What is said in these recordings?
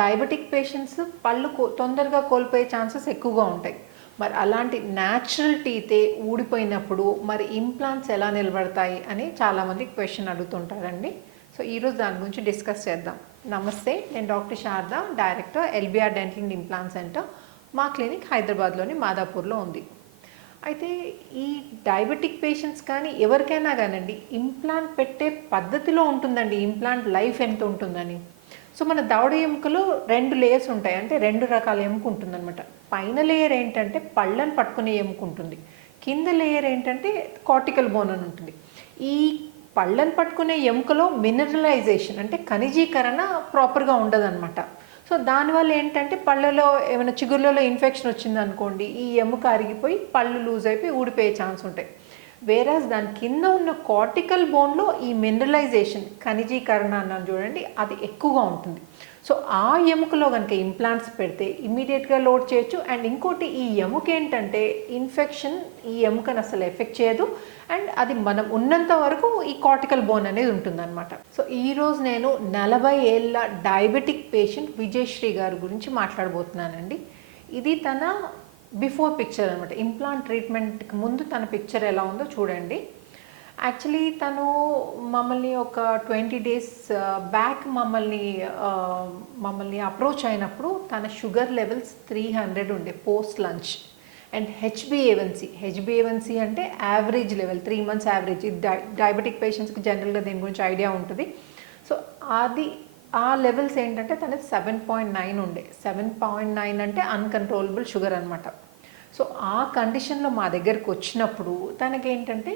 Diabetic patients పళ్ళు తొందరగా కోల్పోయే ఛాన్సెస్ ఎక్కువగా ఉంటాయి. మరి అలాంటి న్యాచురల్ టీతే ఊడిపోయినప్పుడు మరి ఇంప్లాంట్స్ ఎలా నిలబడతాయి అని చాలామంది క్వశ్చన్ అడుగుతుంటారండి. సో ఈరోజు దాని గురించి డిస్కస్ చేద్దాం. నమస్తే, నేను doctor Sharada, director LBR dental and implant centre. మా క్లినిక్ హైదరాబాద్లోని మాదాపూర్లో ఉంది. అయితే ఈ డయాబెటిక్ పేషెంట్స్ కానీ ఎవరికైనా కానండి ఇంప్లాంట్ పెట్టే పద్ధతిలో ఉంటుందండి ఇంప్లాంట్ లైఫ్ ఎంత ఉంటుందని. సో మన దవడ ఎముకలో 2 లేయర్స్ ఉంటాయి, అంటే 2 రకాల ఎముక ఉంటుందన్నమాట. పైన లేయర్ ఏంటంటే పళ్ళను పట్టుకునే ఎముక ఉంటుంది, కింద లేయర్ ఏంటంటే కార్టికల్ బోన్ అని ఉంటుంది. ఈ పళ్ళను పట్టుకునే ఎముకలో మినరలైజేషన్ అంటే ఖనిజీకరణ ప్రాపర్గా ఉండదన్నమాట. సో దానివల్ల ఏంటంటే పళ్ళలో ఏమైనా చిగుర్లలో ఇన్ఫెక్షన్ వచ్చిందనుకోండి, ఈ ఎముక అరిగిపోయి పళ్ళు లూజ్ అయిపోయి ఊడిపోయే ఛాన్స్ ఉంటాయి. వేరాజ్ దాని కింద ఉన్న కార్టికల్ బోన్లో ఈ మినరలైజేషన్ ఖనిజీకరణ అన్నాను చూడండి, అది ఎక్కువగా ఉంటుంది. సో ఆ ఎముకలో కనుక ఇంప్లాంట్స్ పెడితే ఇమీడియట్గా లోడ్ చేయొచ్చు. అండ్ ఇంకోటి, ఈ ఎముక ఏంటంటే ఇన్ఫెక్షన్ ఈ ఎముకను అసలు ఎఫెక్ట్ చేయదు. అండ్ అది మనం ఉన్నంత వరకు ఈ కార్టికల్ బోన్ అనేది ఉంటుందన్నమాట. సో ఈరోజు నేను 40 ఏళ్ళ డయాబెటిక్ పేషెంట్ విజయశ్రీ గారి గురించి మాట్లాడబోతున్నానండి. ఇది తన బిఫోర్ పిక్చర్ అనమాట. ఇంప్లాంట్ ట్రీట్మెంట్కి ముందు తన పిక్చర్ ఎలా ఉందో చూడండి. యాక్చువల్లీ తను మమ్మల్ని ఒక 20 days బ్యాక్ మమ్మల్ని అప్రోచ్ అయినప్పుడు తన షుగర్ లెవెల్స్ 300 ఉండే పోస్ట్ లంచ్. అండ్ హెచ్బిఏవన్సీ అంటే average level, 3 months average. Diabetic పేషెంట్స్కి జనరల్గా దీని గురించి ఐడియా ఉంటుంది. సో ఆ లెవెల్స్ ఏంటంటే తనది 7.9 ఉండే. 7.9 అంటే అన్కంట్రోలబుల్ షుగర్ అనమాట. సో ఆ కండిషన్లో మా దగ్గరికి వచ్చినప్పుడు తనకేంటంటే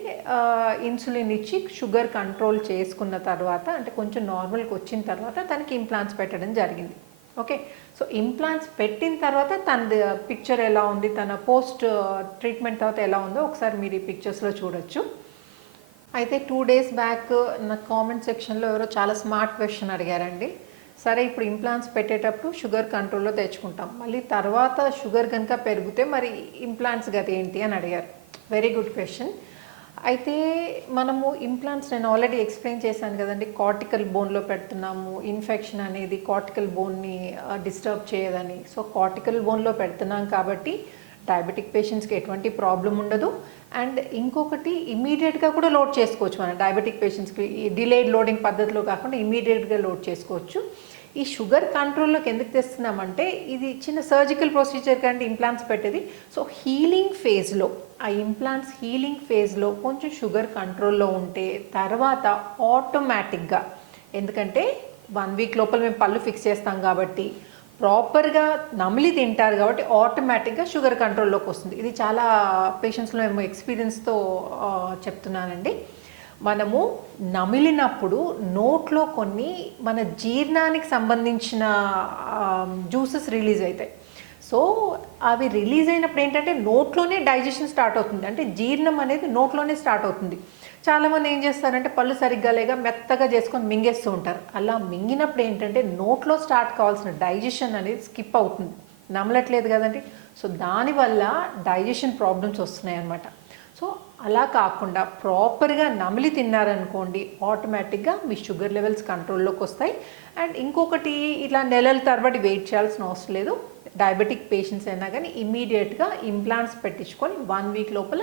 ఇన్సులిన్ ఇచ్చి షుగర్ కంట్రోల్ చేసుకున్న తర్వాత, అంటే కొంచెం నార్మల్కి వచ్చిన తర్వాత తనకి ఇంప్లాంట్స్ పెట్టడం జరిగింది. ఓకే, సో ఇంప్లాంట్స్ పెట్టిన తర్వాత తన పిక్చర్ ఎలా ఉంది, తన పోస్ట్ ట్రీట్మెంట్ తర్వాత ఎలా ఉందో ఒకసారి మీరు ఈ పిక్చర్స్లో చూడొచ్చు. అయితే 2 days బ్యాక్ నా కామెంట్ సెక్షన్లో ఎవరో చాలా స్మార్ట్ క్వశ్చన్ అడిగారండి. సరే, ఇప్పుడు ఇంప్లాంట్స్ పెట్టేటప్పుడు షుగర్ కంట్రోల్లో తెచ్చుకుంటాం, మళ్ళీ తర్వాత షుగర్ కనుక పెరిగితే మరి ఇంప్లాంట్స్ గది ఏంటి అని అడిగారు. Very good question. అయితే మనము ఇంప్లాంట్స్ నేను ఆల్రెడీ ఎక్స్ప్లెయిన్ చేశాను కదండి, కార్టికల్ బోన్లో పెడుతున్నాము, ఇన్ఫెక్షన్ అనేది కార్టికల్ బోన్ని డిస్టర్బ్ చేయదని. సో కార్టికల్ బోన్లో పెడుతున్నాం కాబట్టి డయాబెటిక్ పేషెంట్స్కి ఎటువంటి ప్రాబ్లం ఉండదు. అండ్ ఇంకొకటి, ఇమీడియట్గా కూడా లోడ్ చేసుకోవచ్చు మనం డయాబెటిక్ పేషెంట్స్కి. డిలేడ్ లోడింగ్ పద్ధతిలో కాకుండా ఇమీడియట్గా లోడ్ చేసుకోవచ్చు. ఈ షుగర్ కంట్రోల్లోకి ఎందుకు తెస్తున్నామంటే ఇది చిన్న సర్జికల్ ప్రొసీజర్ కంటే ఇంప్లాంట్స్ పెట్టేది. సో హీలింగ్ ఫేజ్లో, ఆ ఇంప్లాంట్స్ హీలింగ్ ఫేజ్లో కొంచెం షుగర్ కంట్రోల్లో ఉంటే తర్వాత ఆటోమేటిక్గా, ఎందుకంటే 1 week లోపల మేము పళ్ళు ఫిక్స్ చేస్తాం కాబట్టి ప్రాపర్గా నమిలి తింటారు కాబట్టి ఆటోమేటిక్గా షుగర్ కంట్రోల్లోకి వస్తుంది. ఇది చాలా పేషెంట్స్లో ఏమో ఎక్స్పీరియన్స్తో చెప్తున్నానండి. మనము నమిలినప్పుడు నోట్లో కొన్ని మన జీర్ణానికి సంబంధించిన జ్యూసెస్ రిలీజ్ అవుతాయి. సో అవి రిలీజ్ అయినప్పుడు ఏంటంటే నోట్లోనే డైజెషన్ స్టార్ట్ అవుతుంది, అంటే జీర్ణం అనేది నోట్లోనే స్టార్ట్ అవుతుంది. చాలామంది ఏం చేస్తారంటే పళ్ళు సరిగ్గా లేక మెత్తగా చేసుకొని మింగేస్తూ ఉంటారు. అలా మింగినప్పుడు ఏంటంటే నోట్లో స్టార్ట్ కావాల్సిన డైజెషన్ అనేది స్కిప్ అవుతుంది, నమలట్లేదు కదండి. సో దానివల్ల డైజెషన్ ప్రాబ్లమ్స్ వస్తున్నాయి అన్నమాట. సో అలా కాకుండా ప్రాపర్గా నమిలి తిన్నారనుకోండి, ఆటోమేటిక్గా మీ షుగర్ లెవెల్స్ కంట్రోల్లోకి వస్తాయి. అండ్ ఇంకొకటి, ఇట్లా నెలల తరబడి వెయిట్ చేయాల్సిన అవసరం లేదు. డయాబెటిక్ పేషెంట్స్ అయినా కానీ ఇమీడియట్గా ఇంప్లాంట్స్ పెట్టించుకొని 1 week లోపల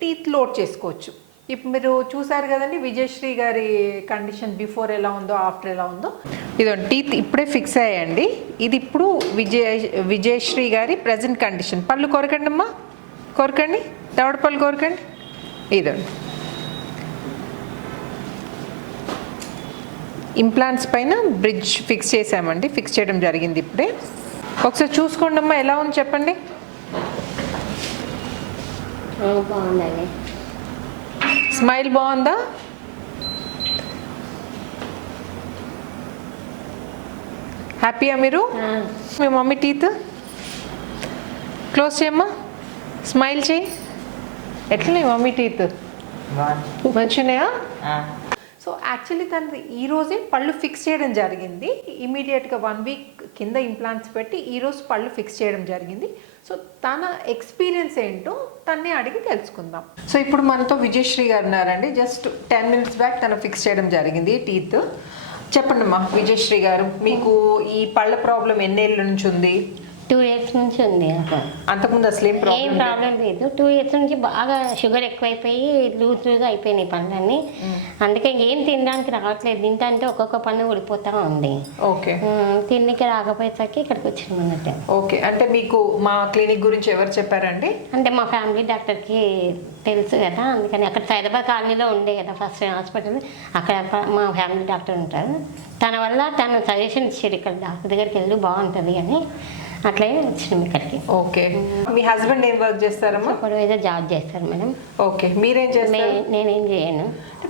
టీత్ లోడ్ చేసుకోవచ్చు. ఇప్పుడు మీరు చూసారు కదండి విజయశ్రీ గారి కండిషన్ బిఫోర్ ఎలా ఉందో ఆఫ్టర్ ఎలా ఉందో. ఇదండి టీత్ ఇప్పుడే ఫిక్స్ అయ్యాయండి. ఇది ఇప్పుడు విజయశ్రీ గారి ప్రజెంట్ కండిషన్. పళ్ళు కొరకండి అమ్మా, కొరకండి, దవడ పళ్ళు కొరకండి. ఇదండి ఇంప్లాంట్స్ పైన బ్రిడ్జ్ ఫిక్స్ చేసామండి, ఫిక్స్ చేయడం జరిగింది ఇప్పుడే. ఒకసారి చూసుకోండి అమ్మా, ఎలా ఉంది చెప్పండి. బాగుందండి. స్మైల్ బాగుందా? హ్యాపీయా మీరు? మీ మమ్మీ టీత్ క్లోజ్ చేయమ్మా, స్మైల్ చేయి. ఎట్లా మమ్మీ టీత్ మంచిగా? సో యాక్చువల్లీ తను ఈరోజే పళ్ళు ఫిక్స్ చేయడం జరిగింది. ఇమీడియట్గా 1 week కింద ఇంప్లాంట్స్ పెట్టి ఈరోజు పళ్ళు ఫిక్స్ చేయడం జరిగింది. సో తన ఎక్స్పీరియన్స్ ఏంటో తన్నే అడిగి తెలుసుకుందాం. సో ఇప్పుడు మనతో విజయశ్రీ గారు ఉన్నారండి. జస్ట్ 10 minutes బ్యాక్ తను ఫిక్స్ చేయడం జరిగింది టీత్. చెప్పండి అమ్మా విజయశ్రీ గారు, మీకు ఈ పళ్ళ ప్రాబ్లం ఎన్నేళ్ళ నుంచి ఉంది? 2 years నుంచి ఉంది నాకు. అంతకుముందు అసలు ఏం ఏం ప్రాబ్లం? ప్రాబ్లం లేదు. 2 years నుంచి బాగా షుగర్ ఎక్కువైపోయి లూజ్ అయిపోయినాయి పళ్ళన్నీ. అందుకే ఏం తినడానికి రావట్లేదు. తింటా అంటే ఒక్కొక్క పన్ను ఊడిపోతా ఉంది. ఓకే తిండికి రాకపోయేసరికి ఇక్కడికి వచ్చినాం అన్నట్టు. ఓకే, అంటే మీకు మా క్లినిక్ గురించి ఎవరు చెప్పారండి? అంటే మా ఫ్యామిలీ డాక్టర్కి తెలుసు కదా, అందుకని అక్కడ సైదాబాద్ కాలనీలో ఉండే కదా ఫస్ట్ హాస్పిటల్, అక్కడ మా ఫ్యామిలీ డాక్టర్ ఉంటారు. తన వల్ల తను సజెషన్ ఇచ్చాడు, ఇక్కడ డాక్టర్ దగ్గరికి వెళ్ళి బాగుంటుంది అని. అట్లే వచ్చినాం ఇక్కడికి. ఓకే, మీ హస్బెండ్ ఏం వర్క్ చేస్తారమ్మా? ఇప్పుడు ఏదో జాబ్ చేస్తారు మేడం. ఓకే, మీరేం చేస్తారు? నేనేం చేయను.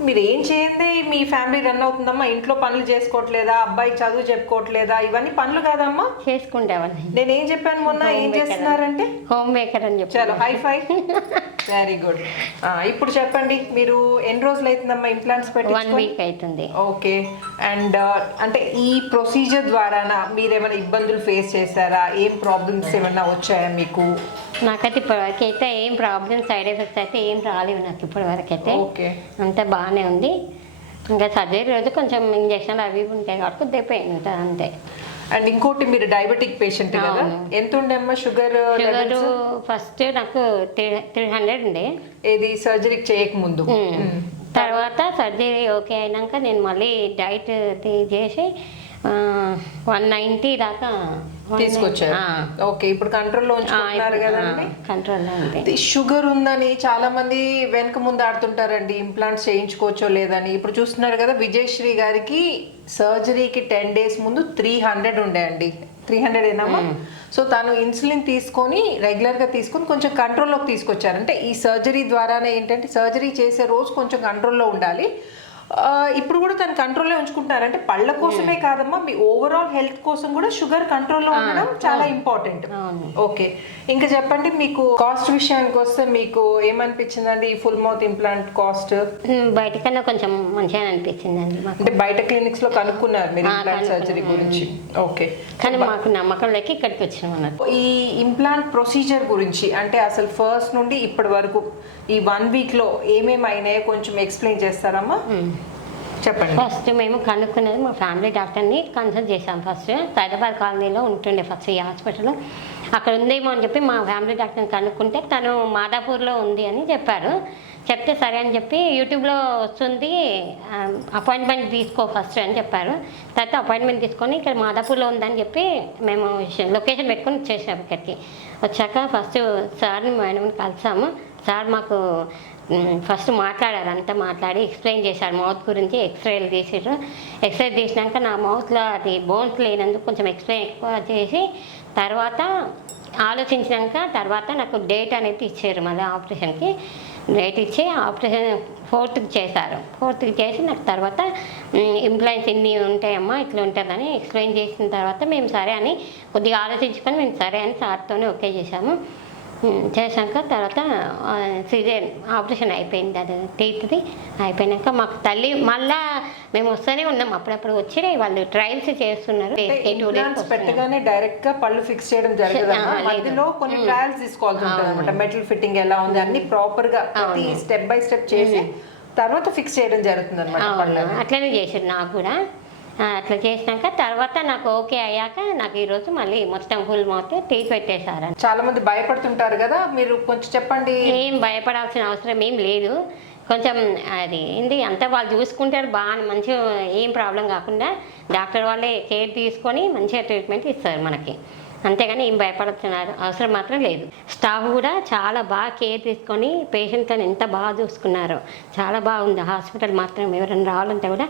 మీరు ఏం చేయండి మీ ఫ్యామిలీ రన్ అవుతుందమ్మా? ఇంట్లో పనులు చేసుకోవట్లేదా? అబ్బాయికి చదువు చెప్పుకోవట్లేదా? ఇవన్నీ పనులు కాదమ్మా. చేసుకుంటామని నేనేం చెప్పాను మొన్న, ఏం చేస్తున్నారంటే హోమ్ మేకర్ అని చెప్పి. చలో హై ఫై, వెరీ గుడ్. ఇప్పుడు చెప్పండి, మీరు ఎన్ని రోజులు అవుతుందమ్మా ఇంప్లాంట్స్ పెట్టి? 1 week అవుతుంది. ఓకే, అండ్ అంటే ఈ ప్రొసీజర్ ద్వారా మీరేమైనా ఇబ్బందులు ఫేస్ చేశారా? ఏం ప్రాబ్లమ్స్ ఏమైనా వచ్చాయా మీకు? నాకైతే ఇప్పటివరకు అయితే ఏం ప్రాబ్లమ్ సైడ్ ఎఫెక్ట్స్ అయితే ఏం రాలేవు నాకు ఇప్పటివరకు అయితే. ఓకే, అంతా బాగానే ఉంది. ఇంకా సర్జరీ రోజు కొంచెం ఇంజక్షన్లు అవి ఇవి ఉంటాయి కాబట్టి కొద్దిగా పెయిన్ ఉంటుంది అంతే. అండ్ ఇంకోటి, మీరు డయాబెటిక్ పేషెంట్ కదా, ఎంత ఉండే అమ్మా షుగర్? ఫస్ట్ నాకు 300 ఉండే. ఏది సర్జరీ చేయక ముందు? తర్వాత సర్జరీ ఓకే అయినాక నేను మళ్ళీ డైట్ చేసి 190 దాకా తీసుకొచ్చారు. ఓకే, ఇప్పుడు కంట్రోల్లో ఉంచుకుంటున్నారు కదండి? కంట్రోల్లో ఉంది. షుగర్ ఉందని చాలా మంది వెనక ముందు ఆడుతుంటారండి, ఇంప్లాంట్స్ చేయించుకోవచ్చో లేదని. ఇప్పుడు చూస్తున్నారు కదా, విజయశ్రీ గారికి సర్జరీకి 10 days ముందు 300 ఉండే అండి. 300 ఏనామా? సో తను ఇన్సులిన్ తీసుకొని రెగ్యులర్గా తీసుకొని కొంచెం కంట్రోల్లోకి తీసుకొచ్చారు. అంటే ఈ సర్జరీ ద్వారానే ఏంటంటే, సర్జరీ చేసే రోజు కొంచెం కంట్రోల్లో ఉండాలి. ఇప్పుడు కూడా తను కంట్రోల్లో ఉంచుకుంటున్నారు. అంటే పళ్ళ కోసమే కాదమ్మా, మీ ఓవరాల్ హెల్త్ కోసం కూడా షుగర్ కంట్రోల్లో ఉండడం చాలా ఇంపార్టెంట్. ఓకే, ఇంకా చెప్పండి, మీకు కాస్ట్ విషయానికి వస్తే మీకు ఏమనిపించిందండి ఈ ఫుల్ మౌత్ ఇంప్లాంట్ కాస్ట్? బయటకన్నా కొంచెం మంచిగా అనిపించిందండి. అంటే బయట క్లినిక్స్ లో కనుక్కున్నారు మీరు ఇంప్లాంట్ సర్జరీ గురించి? ఓకే, కానీ మాకు నమ్మకం లేక ఇక్కడికి వచ్చినాం అన్నట్టు. ఈ ఇంప్లాంట్ ప్రొసీజర్ గురించి అంటే అసలు ఫస్ట్ నుండి ఇప్పటి వరకు ఈ 1 week లో ఏమేమి అయినాయో కొంచెం ఎక్స్ప్లెయిన్ చేస్తారమ్మా? చెప్పండి. ఫస్ట్ మేము కనుక్కునేది మా ఫ్యామిలీ డాక్టర్ని కన్సల్ట్ చేసాం. ఫస్ట్ సైదాబాద్ కాలనీలో ఉంటుండే ఫస్ట్ ఈ హాస్పిటల్, అక్కడ ఉందేమో అని చెప్పి మా ఫ్యామిలీ డాక్టర్ని కనుక్కుంటే తను మాదాపూర్లో ఉంది అని చెప్పారు. చెప్తే సరే అని చెప్పి యూట్యూబ్లో వస్తుంది, అపాయింట్మెంట్ తీసుకో ఫస్ట్ అని చెప్పారు. తర్వాత అపాయింట్మెంట్ తీసుకొని ఇక్కడ మాదాపూర్లో ఉందని చెప్పి మేము లొకేషన్ పెట్టుకొని వచ్చేసాము. ఇక్కడికి వచ్చాక ఫస్ట్ సార్ని మేడంని కలిసాము. సార్ మాకు ఫస్ట్ మాట్లాడారు, అంతా మాట్లాడి ఎక్స్ప్లెయిన్ చేశారు మౌత్ గురించి. ఎక్స్రేలు తీసారు. ఎక్స్రే తీసినాక నా మౌత్లో అది బోన్స్ లేనందుకు కొంచెం ఎక్స్ప్లెయిన్ ఎక్కువ చేసి తర్వాత ఆలోచించినాక తర్వాత నాకు డేట్ అనేది ఇచ్చారు. మళ్ళీ ఆపరేషన్కి డేట్ ఇచ్చి ఆపరేషన్ 4th చేశారు. 4th చేసి నాకు తర్వాత ఇంప్లాంట్స్ ఇన్ని ఉంటాయమ్మా, ఇట్లా ఉంటుందని ఎక్స్ప్లెయిన్ చేసిన తర్వాత మేము సరే అని కొద్దిగా ఆలోచించుకొని మేము సరే అని సార్తోనే ఓకే చేసాము. చేశాక తర్వాత సిజేరియన్ ఆపరేషన్ అయిపోయింది. అది టీత్ది అయిపోయినాక మాకు తల్లి మళ్ళా మేము వస్తూనే ఉన్నాం, అప్పుడప్పుడు వచ్చి వాళ్ళు ట్రయల్స్ చేస్తున్నారు. పెట్టగానే డైరెక్ట్ గా పళ్ళు ఫిక్స్ చేయడం జరగదు, మధ్యలో కొన్ని ట్రయల్స్ తీసుకోవాల్సి ఉంటుంది అనమాట. మెటల్ ఫిట్టింగ్ ఎలా ఉంది అన్ని ప్రాపర్ గా ప్రతి స్టెప్ బై స్టెప్ చేసి తర్వాత ఫిక్స్ చేయడం జరుగుతుంది అనమాట. అట్లనే చేసారు నాకు కూడా. అట్లా చేసినాక తర్వాత నాకు ఓకే అయ్యాక నాకు ఈరోజు మళ్ళీ మొత్తం ఫుల్ మౌత్ టీత్ పెట్టేశారు. చాలా మంది భయపడుతుంటారు కదా, మీరు కొంచెం చెప్పండి. ఏం భయపడాల్సిన అవసరం ఏం లేదు. కొంచెం అది ఏంటి అంతా వాళ్ళు చూసుకుంటారు బాగా, మంచిగా ఏం ప్రాబ్లం కాకుండా డాక్టర్ వాళ్ళే కేర్ తీసుకొని మంచిగా ట్రీట్మెంట్ ఇస్తారు మనకి. అంతేగాని ఏం భయపడాల్సిన అవసరం మాత్రం లేదు. స్టాఫ్ కూడా చాలా బాగా కేర్ తీసుకొని పేషెంట్లను ఎంత బాగా చూసుకున్నారో, చాలా బాగుంది హాస్పిటల్ మాత్రం. ఎవరైనా రావాలంటే కూడా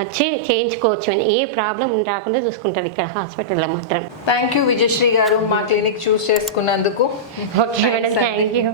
వచ్చి చేయించుకోవచ్చు అని, ఏ ప్రాబ్లం రాకుండా చూసుకుంటారు ఇక్కడ హాస్పిటల్లో మాత్రం. థ్యాంక్ యూ విజయశ్రీ గారు, మా క్లినిక్ చూస్ చేసుకున్నందుకు. Okay madam, thank you.